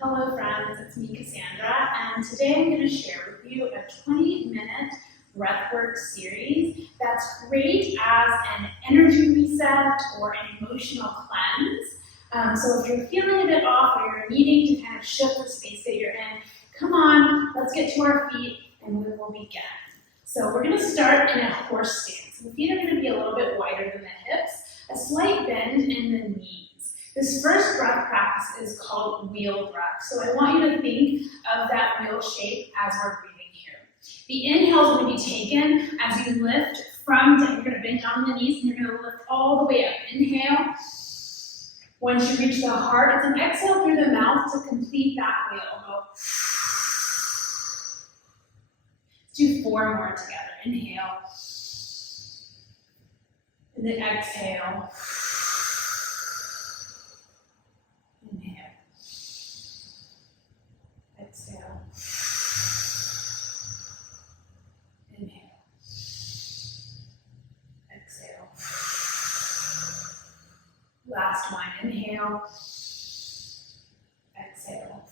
Hello friends, it's me Cassandra, and today I'm going to share with you a 20-minute breathwork series that's great as an energy reset or an emotional cleanse. So if you're feeling a bit off or you're needing to kind of shift the space that you're in, come on, let's get to our feet and we will begin. So we're going to start in a horse stance. The feet are going to be a little bit wider than the hips, a slight bend in the knees. This first breath practice is called wheel breath. So I want you to think of that wheel shape as we're breathing here. The inhale is going to be taken as you lift from down. You're going to bend down the knees and you're going to lift all the way up. Inhale. Once you reach the heart, it's an exhale through the mouth to complete that wheel. Go. Let's do 4 more together. Inhale. And then exhale. Inhale. Exhale. Inhale. Exhale. Last one. Inhale. Exhale.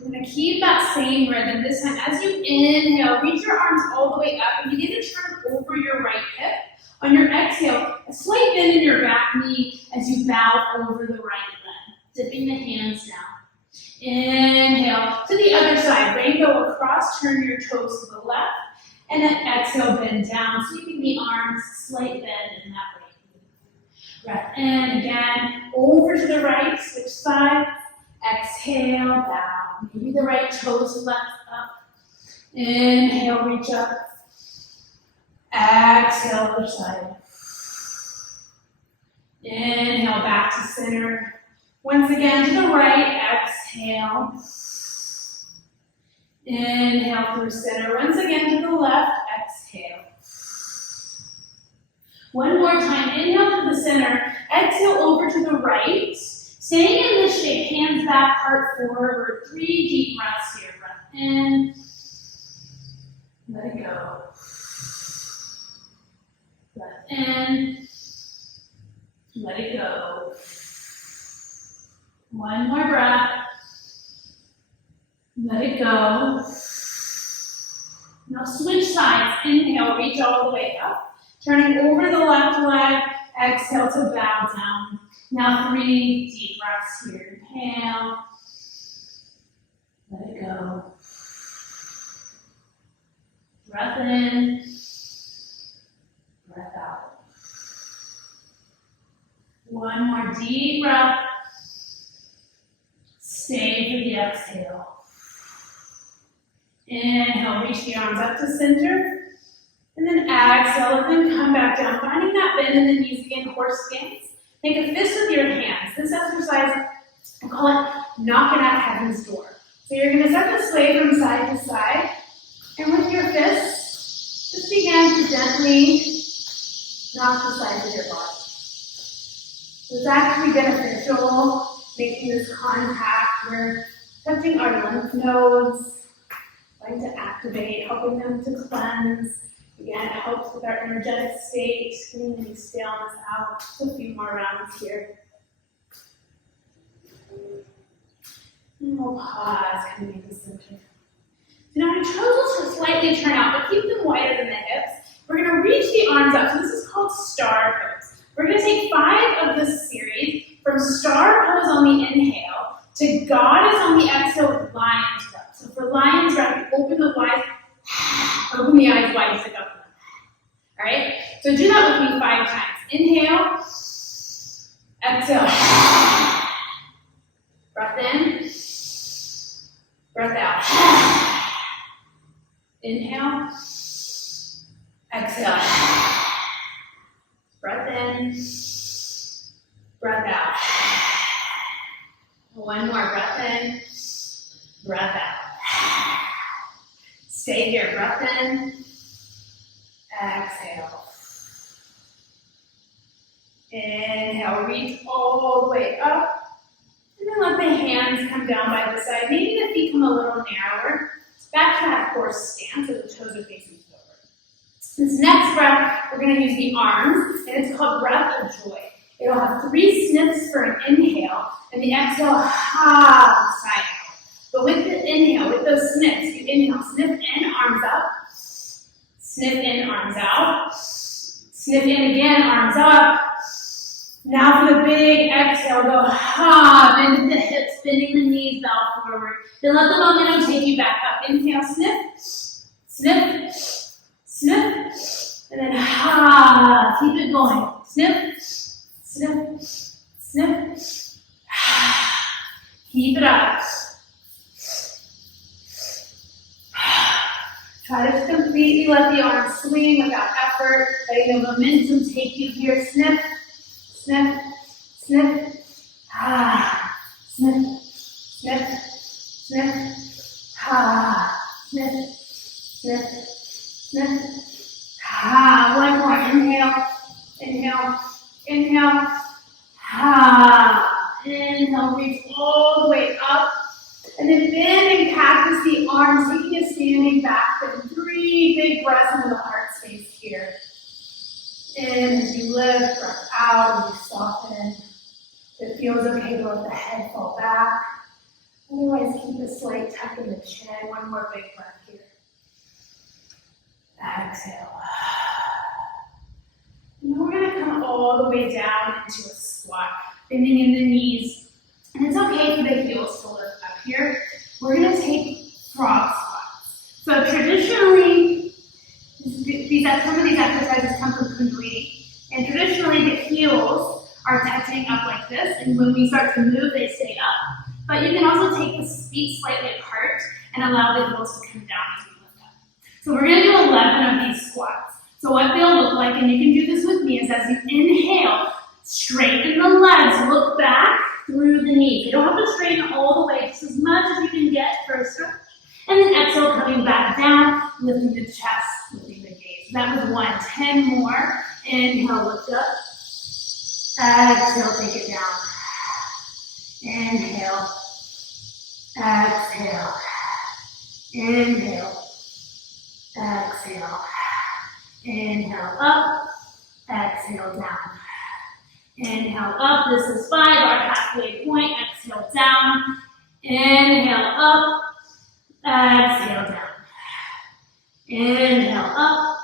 We're going to keep that same rhythm. This time, as you inhale, reach your arms all the way up and begin to turn over your right hip. On your exhale, a slight bend in your back knee as you bow over the right leg. Dipping the hands down. Inhale to the other side. Rainbow across, turn your toes to the left. And then exhale, bend down, sweeping the arms, slight bend in that way. Breath in again, over to the right, switch sides. Exhale, bow. Maybe the right toes left up. Inhale, reach up. Exhale, other side. Inhale, back to center. Once again, to the right, exhale. Inhale through center. Once again, to the left, exhale. One more time, inhale to the center. Exhale over to the right. Staying in this shape, hands back, heart forward. 3 deep breaths here. Breath in. Let it go. Breath in. Let it go. One more breath. Let it go. Now switch sides. Inhale, reach all the way up. Turning over the left leg. Exhale to bow down. Now 3 deep breaths here. Inhale. Let it go. Breath in. Breath out. One more deep breath. Stay for the exhale. Inhale, reach the arms up to center. And then exhale, and then come back down. Finding that bend in the knees again, horse stance. Make a fist with your hands. This exercise, I call it knocking at heaven's door. So you're going to set the sleigh from side to side. And with your fists, just begin to gently knock the sides of your body. So it's actually beneficial making this contact. We're touching our lymph nodes, trying to activate, helping them to cleanse. Again, it helps with our energetic state, getting any staleness out. Just a few more rounds here. And we'll pause, coming into center. So now your toes will slightly turn out, but keep them wider than the hips. We're going to reach the arms up. So this is called star pose. We're going to take 5 of this series from star pose on the inhale to goddess on the exhale with lion's breath. So for lion's breath, you open the eyes wide, sit up. All right? So do that with me 5 times. Inhale, exhale. Breath in, breath out. Inhale, exhale. Breath in, breath out. One more, breath in, breath out. Stay here, breath in, exhale. Inhale, reach all the way up. And then let the hands come down by the side. Maybe the feet come a little narrower. Back to that horse stance so the toes are facing forward. This next breath, we're going to use the arms, and it's called breath of joy. It'll have 3 sniffs for an inhale, and And the exhale, sigh out. But with the inhale, with those sniffs, you inhale, sniff in, arms up. Sniff in, arms out. Sniff in again, arms up. Now for the big exhale, go bend the hips, bending the knees, bow forward. Then let the momentum take you back up. Inhale, sniff, sniff, sniff, and then keep it going. Sniff, sniff, sniff. Keep it up. Try to completely let the arms swing without effort. Letting the momentum take you here. Sniff, sniff, sniff. Sniff, sniff, sniff. Sniff, sniff, sniff. One more. Inhale, inhale, inhale. Inhale, reach all the way up. And then bend and cactus the arms, taking a standing back. Then 3 big breaths into the heart space here. In as you lift, breath out, and you soften. If it feels okay to let the head fall back. Otherwise, keep a slight tuck in the chin. One more big breath here. Exhale. Now we're going to come all the way down into a squat, bending in the knees. And it's okay for the heels to lift up here. We're going to take frog squats. So traditionally, some of these exercises come from Kundalini. And traditionally, the heels are touching up like this. And when we start to move, they stay up. But you can also take the feet slightly apart and allow the heels to come down as we lift up. So we're going to do 11 of these squats. So what they'll look like, and you can do this with me, is as you inhale, straighten the legs, look back through the knees. You don't have to straighten all the way, just as much as you can get for a stretch. And then exhale, coming back down, lifting the chest, lifting the gaze. That was 1. 10 more. Inhale, lift up. Exhale, take it down. Inhale. Exhale. Inhale. Exhale. Inhale up. Exhale down. Inhale up. This is 5, our halfway point. Exhale down. Inhale up. Exhale down. Inhale up.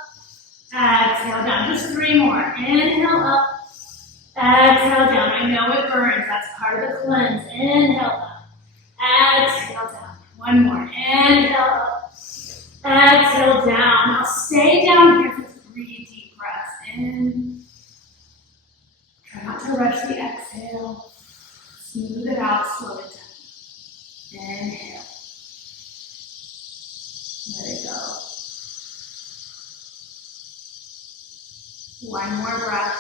Exhale down. Just 3 more. Inhale up. Exhale down. I know it burns. That's part of the cleanse. Inhale up. Exhale down. 1 more. Inhale up. Exhale down. Now stay down here for 3 deep breaths. In. Try not to rush the exhale. Smooth it out. Slow it down. Inhale. Let it go. 1 more breath.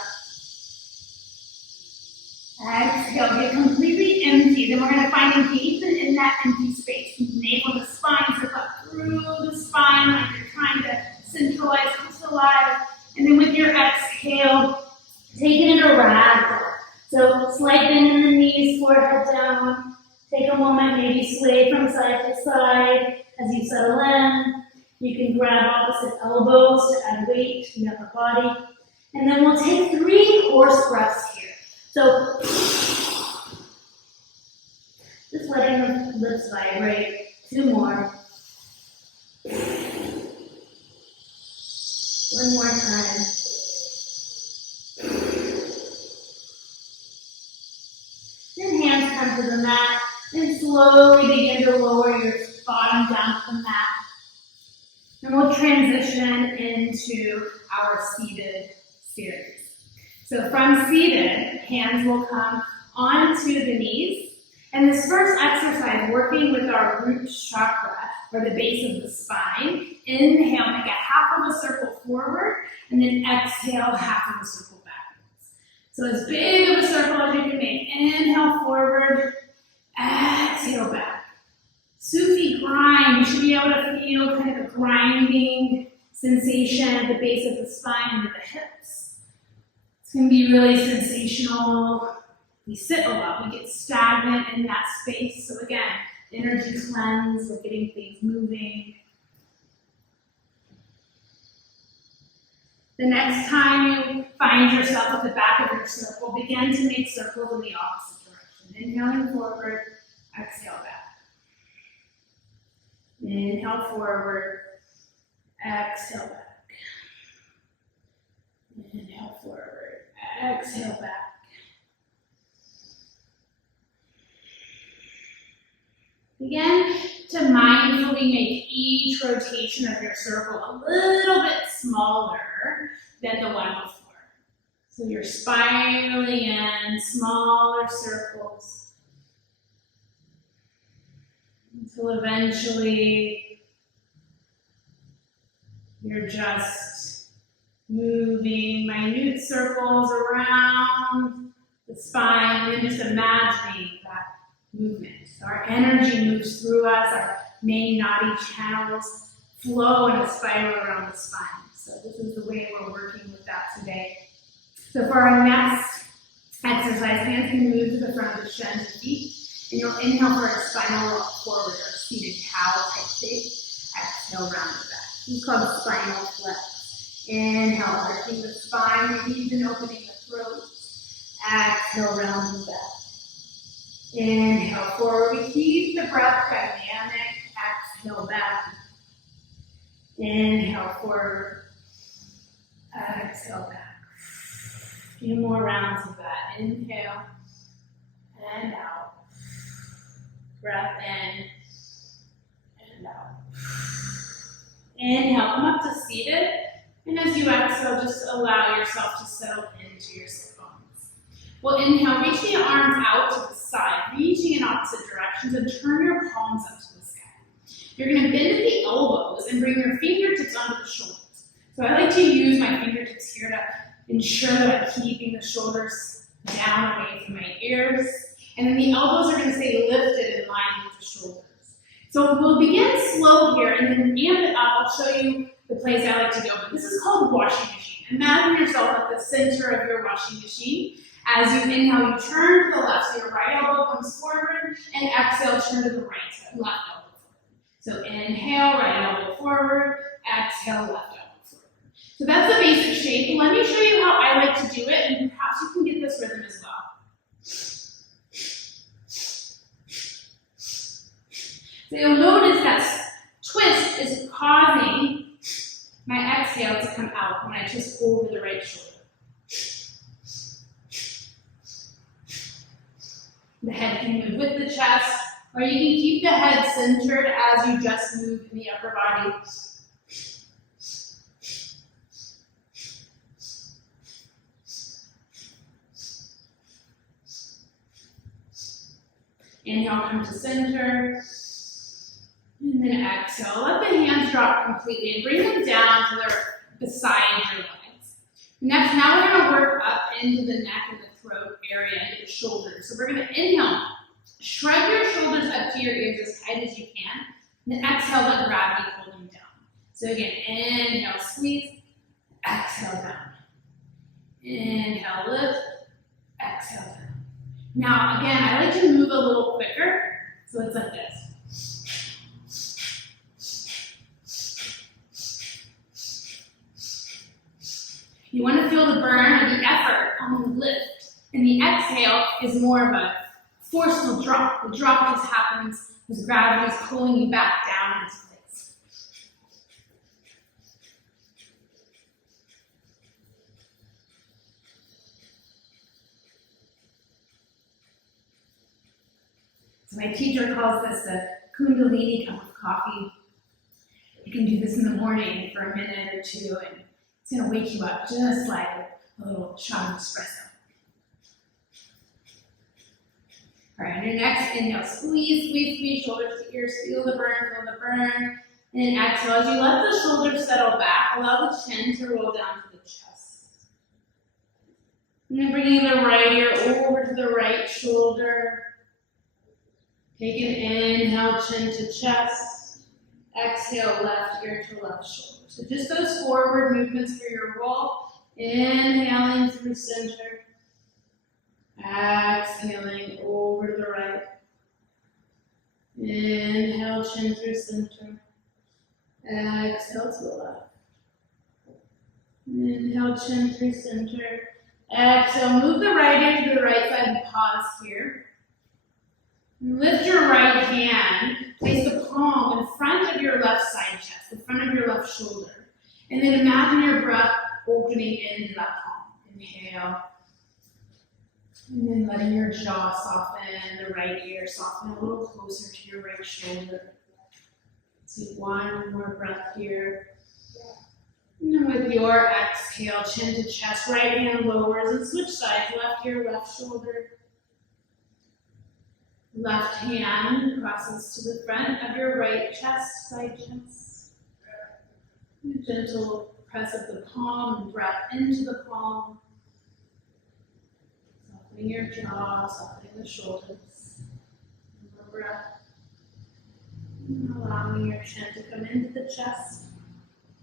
Exhale, get completely empty. Then we're going to find engagement in that empty space. Navel the spine, zip up through the spine like you're trying to centralize, crystallize. And then with your exhale, take it into ragdoll. So slight bend in the knees, forehead down. Take a moment, maybe sway from side to side as you settle in. You can grab opposite elbows to add weight to the upper body. And then we'll take 3 horse breaths here. So, just letting the lips vibrate. 2 more. 1 more time. Then hands come to the mat and slowly begin to lower your bottom down to the mat. And we'll transition into our seated series. So from seated, hands will come onto the knees. And this first exercise, working with our root chakra, or the base of the spine, inhale, make a half of a circle forward, and then exhale, half of a circle backwards. So as big of a circle as you can make. Inhale forward, exhale back. Sufi Grind, you should be able to feel kind of a grinding sensation at the base of the spine with the hips. It's going to be really sensational. We sit a lot, we get stagnant in that space. So again, energy cleanse, we're getting things moving. The next time you find yourself at the back of your circle, begin to make circles in the opposite direction. Inhaling forward, exhale back. Inhale forward, exhale back. Inhale forward, exhale back. Begin to mindfully make each rotation of your circle a little bit smaller than the one before. So you're spiraling in smaller circles until eventually you're just moving minute circles around the spine and just imagining that movement. Our energy moves through us, our main nadi channels flow in a spiral around the spine. So this is the way we're working with that today. So for our next exercise, hands can move to the front of the shins and feet, and you'll inhale for a spinal rock forward or seated cow type shape. Exhale, round it back. This is called Spinal Flex. Inhale, arching the spine, maybe even opening the throat. Exhale, round it back. Inhale forward, we keep the breath dynamic. Exhale back. Inhale forward. Exhale back. A few more rounds of that. Inhale and out. Breath in and out. Inhale, come up to seated. And as you exhale, just allow yourself to settle into your sit bones. We'll inhale, reach the arms out to the side, reaching in opposite directions, and turn your palms up to the sky. You're going to bend at the elbows and bring your fingertips onto the shoulders. So I like to use my fingertips here to ensure that I'm keeping the shoulders down away from my ears. And then the elbows are going to stay lifted in line with the shoulders. So we'll begin slow here and then amp it up. I'll show you the place I like to go. But this is called washing machine. Imagine yourself at the center of your washing machine. As you inhale, you turn to the left, so your right elbow comes forward, and exhale, turn to the right, so left elbow forward. So inhale, right elbow forward, exhale, left elbow forward. So that's the basic shape. Let me show you how I like to do it, and perhaps you can get this rhythm as well. So you'll notice that twist is causing my exhale to come out when I twist over the right shoulder. The head can move with the chest, or you can keep the head centered as you just move in the upper body. Inhale, come to center, and then exhale. Let the hands drop completely and bring them down to they're beside your legs. Next, now we're going to work up into the neck and the throat area and the shoulders. So we're going to inhale, shrug your shoulders up to your ears as tight as you can, and then exhale, let gravity pull them down. So again, inhale, squeeze, exhale down. Inhale, lift, exhale down. Now again, I like to move a little quicker, so it's like this. You want to feel the burn or the effort on the lift. And the exhale is more of a forceful drop. The drop just happens as gravity is pulling you back down into place. So my teacher calls this a Kundalini cup of coffee. You can do this in the morning for a minute or two, and it's going to wake you up just like a little shot of espresso. All right, on your next inhale, squeeze, squeeze, squeeze, shoulders to ears, feel the burn. And then exhale, as you let the shoulders settle back, allow the chin to roll down to the chest. And then bringing the right ear over to the right shoulder. Take an inhale, chin to chest. Exhale, left ear to left shoulder. So just those forward movements for your roll. Inhaling through center. Exhaling over to the right. Inhale, chin through center. Exhale to the left. Inhale, chin through center. Exhale, move the right ear to the right side and pause here. Lift your right hand, place the palm in front of your left side chest, the front of your left shoulder. And then imagine your breath opening into that palm. Inhale. And then letting your jaw soften, the right ear soften a little closer to your right shoulder. Take one more breath here. And then with your exhale, chin to chest, right hand lowers and switch sides, left ear, left shoulder. Left hand crosses to the front of your right chest, side chest. A gentle press of the palm and breath into the palm. Softening your jaw, softening the shoulders. More breath. And allowing your chin to come into the chest.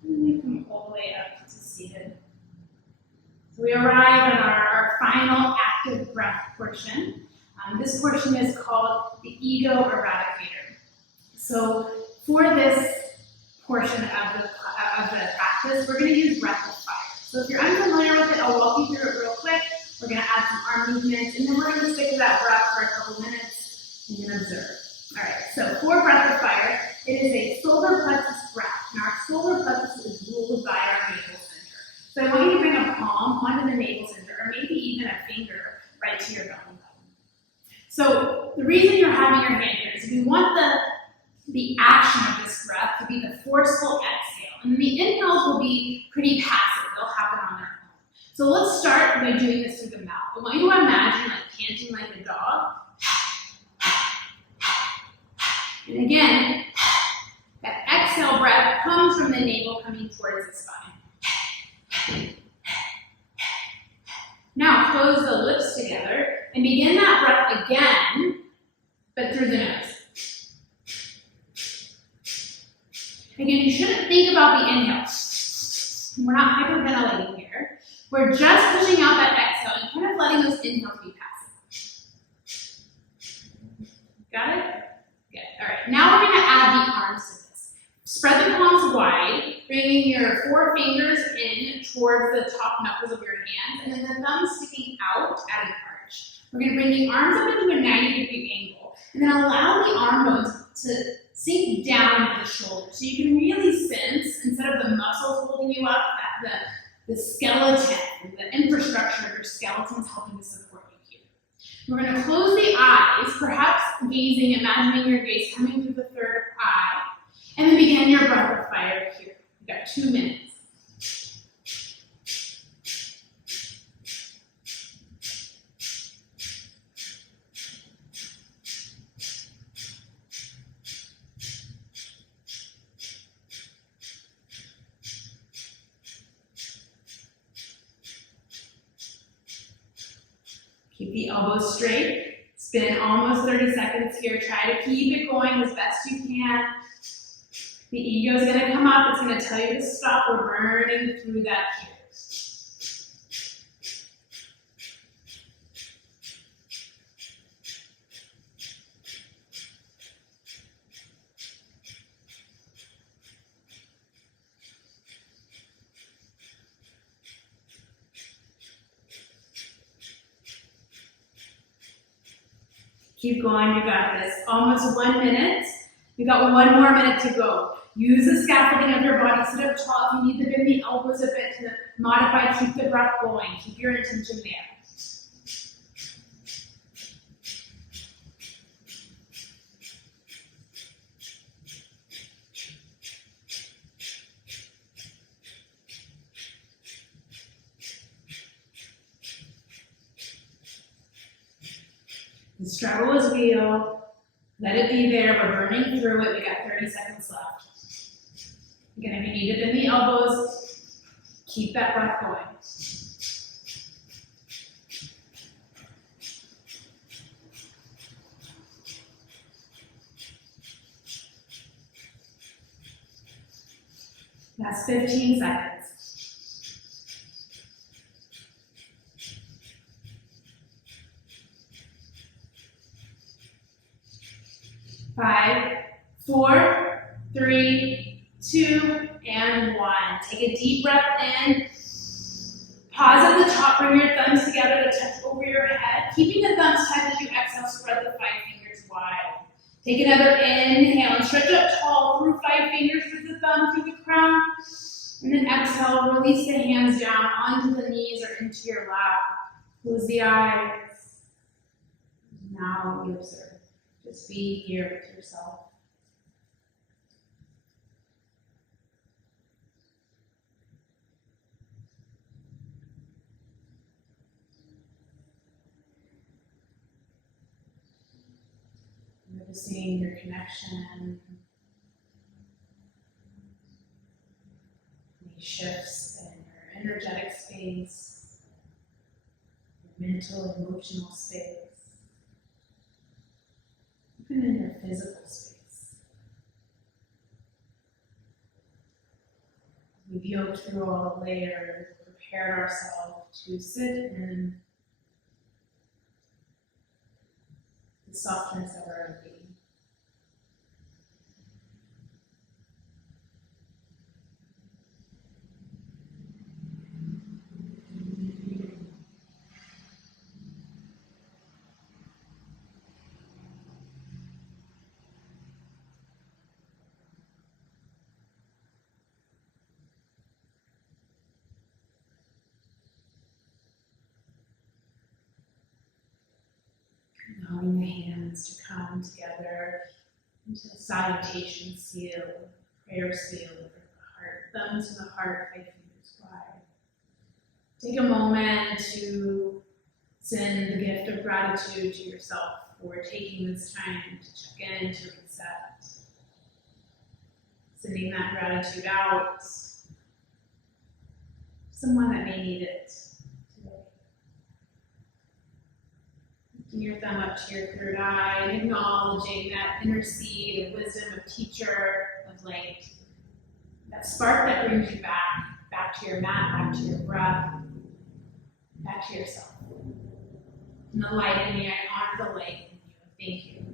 And then we come all the way up to seated. So we arrive at our final active breath portion. This portion is called the Ego Eradicator. So for this portion of the practice, we're going to use breath of fire. So if you're unfamiliar with it, I'll walk you through it real quick. We're going to add some arm movements, and then we're going to stick to that breath for a couple minutes and then observe. All right, so for breath of fire, it is a solar plexus breath. And our solar plexus is ruled by our navel center. So I want you to bring a palm onto the navel center, or maybe even a finger right to your belly button. So the reason you're having your hand here is we want the action of this breath to be the forceful exhale. And the inhales will be pretty passive. They'll happen on their own. So let's start by doing this through the mouth. I want you to imagine like panting like a dog. And again, that exhale breath comes from the navel coming towards the spine. Now close the lips together and begin that breath again, but through the nose. Again, you shouldn't think about the inhale. We're not hyperventilating here. We're just pushing out that exhale and kind of letting those inhales be passive. Got it? Good. All right. Now we're going to add the arms to this. Spread the palms wide, bringing your forefingers in towards the top knuckles of your hands, and then the thumbs sticking out at an arch. We're going to bring the arms up into a 90-degree angle, and then allow the arm bones to sink down into the shoulders. So you can really sense, instead of the muscles holding you up, that the skeleton, the infrastructure of your skeleton is helping to support you here. We're going to close the eyes, perhaps gazing, imagining your gaze coming through the third eye, and then begin your breath of fire here. We've got 2 minutes. Keep the elbows straight. Spin almost 30 seconds here. Try to keep it going as best you can. The ego is going to come up. It's going to tell you to stop. We're burning through that here. Keep going, you got this. Almost 1 minute. We got 1 more minute to go. Use the scaffolding of your body. Sit up tall. If you need to bend the elbows a bit to modify, keep the breath going. Keep your intention there. The struggle is real. Let it be there. We're burning through it. We got 30 seconds left. Again, if you need to bend the elbows, keep that breath going. That's 15 seconds. 5, 4, 3, 2, and 1. Take a deep breath in. Pause at the top. Bring your thumbs together to touch over your head. Keeping the thumbs tight as you exhale, spread the 5 fingers fingers wide. Take another inhale and stretch up tall through 5 fingers with the thumb through the crown. And then exhale, release the hands down onto the knees or into your lap. Close the eyes. Now you observe. Just be here with yourself. Noticing your connection, any shifts in your energetic space, your mental, emotional space, even in your physical space. We've yoked through all the layers, prepared ourselves to sit in the softness of our own being. Allowing the hands to come together into a salutation seal, prayer seal with the heart, thumbs to the heart, 5 fingers wide. Take a moment to send the gift of gratitude to yourself for taking this time to check in, to reset. Sending that gratitude out to someone that may need it today. Lifting your thumb up to your third eye and acknowledging that inner seed of wisdom, of teacher, of light. That spark that brings you back to your mat, back to your breath, back to yourself. And the light in you, I honor the light in you. Thank you.